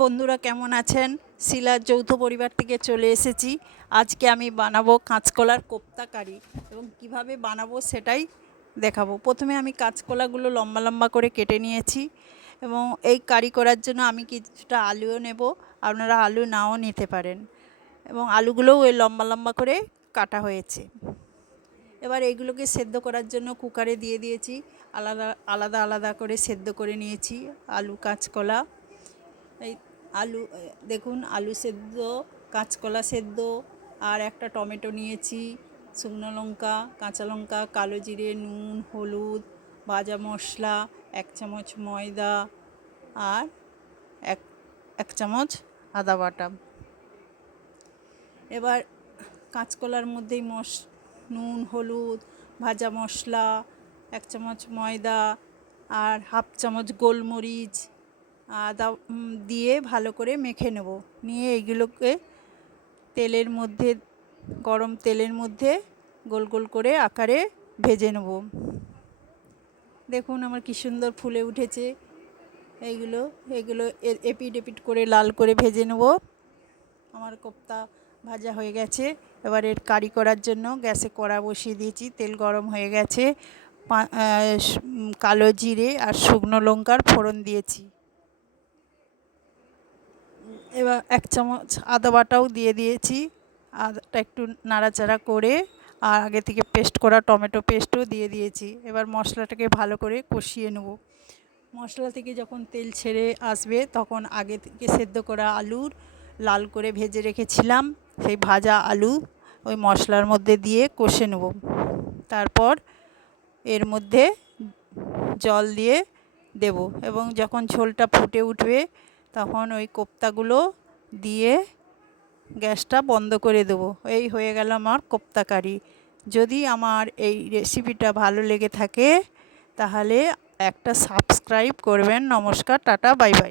বন্ধুরা কেমন আছেন? শিলার যৌথ পরিবার থেকে চলে এসেছি। আজকে আমি বানাবো কাঁচকলার কোপ্তা কারি এবং কিভাবে বানাবো সেটাই দেখাবো। প্রথমে আমি কাঁচকলাগুলো লম্বা লম্বা করে কেটে নিয়েছি এবং এই কারি করার জন্য আমি কিছুটা আলুও নেব, আপনারা আলু নাও নিতে পারেন। এবং আলুগুলোও ওই লম্বা লম্বা করে কাটা হয়েছে। এবার এইগুলোকে সেদ্ধ করার জন্য কুকারে দিয়ে দিয়েছি, আলাদা আলাদা আলাদা করে সেদ্ধ করে নিয়েছি আলু কাঁচকলা। এই আলু দেখুন, আলু সেদ্ধ, কাঁচকলা সেদ্ধ, আর একটা টমেটো নিয়েছি, শুকনো লঙ্কা, কাঁচা লঙ্কা, কালো জিরে, নুন, হলুদ, ভাজা মশলা, 1 চামচ ময়দা আর এক চামচ আদা বাটা। এবার কাঁচকলার মধ্যেই নুন, হলুদ, ভাজা মশলা, 1 চামচ ময়দা আর 1/2 চামচ গোলমরিচ, আদা দিয়ে ভালো করে মেখে নেব। নিয়ে এইগুলোকে তেলের মধ্যে, গরম তেলের মধ্যে গোল গোল করে আকারে ভেজে নেব। দেখুন আমার কি সুন্দর ফুলে উঠেছে। এইগুলো এপিট এপিট করে লাল করে ভেজে নেব। আমার কোপ্তা ভাজা হয়ে গেছে। এবার এর কারি করার জন্য গ্যাসে কড়া বসিয়ে দিয়েছি, তেল গরম হয়ে গেছে। কালো জিরে আর শুকনো লঙ্কার ফোড়ন দিয়েছি। এবার 1 চামচ আদা বাটাও দিয়ে দিয়েছি। আদাটা একটু নাড়াচাড়া করে আর আগে থেকে পেস্ট করা টমেটো পেস্টও দিয়ে দিয়েছি। এবার মশলাটাকে ভালো করে কষিয়ে নেব। মশলা থেকে যখন তেল ছেড়ে আসবে তখন আগে থেকে সেদ্ধ করা আলুর লাল করে ভেজে রেখেছিলাম সেই ভাজা আলু ওই মশলার মধ্যে দিয়ে কষে নেব। তারপর এর মধ্যে জল দিয়ে দেব এবং যখন ঝোলটা ফুটে উঠবে তখন ওই কোপ্তাগুলো দিয়ে গ্যাসটা বন্ধ করে দেবো। এই হয়ে গেল আমার কোপ্তা কারি। যদি আমার এই রেসিপিটা ভালো লেগে থাকে তাহলে একটা সাবস্ক্রাইব করবেন। নমস্কার, টাটা, বাই বাই।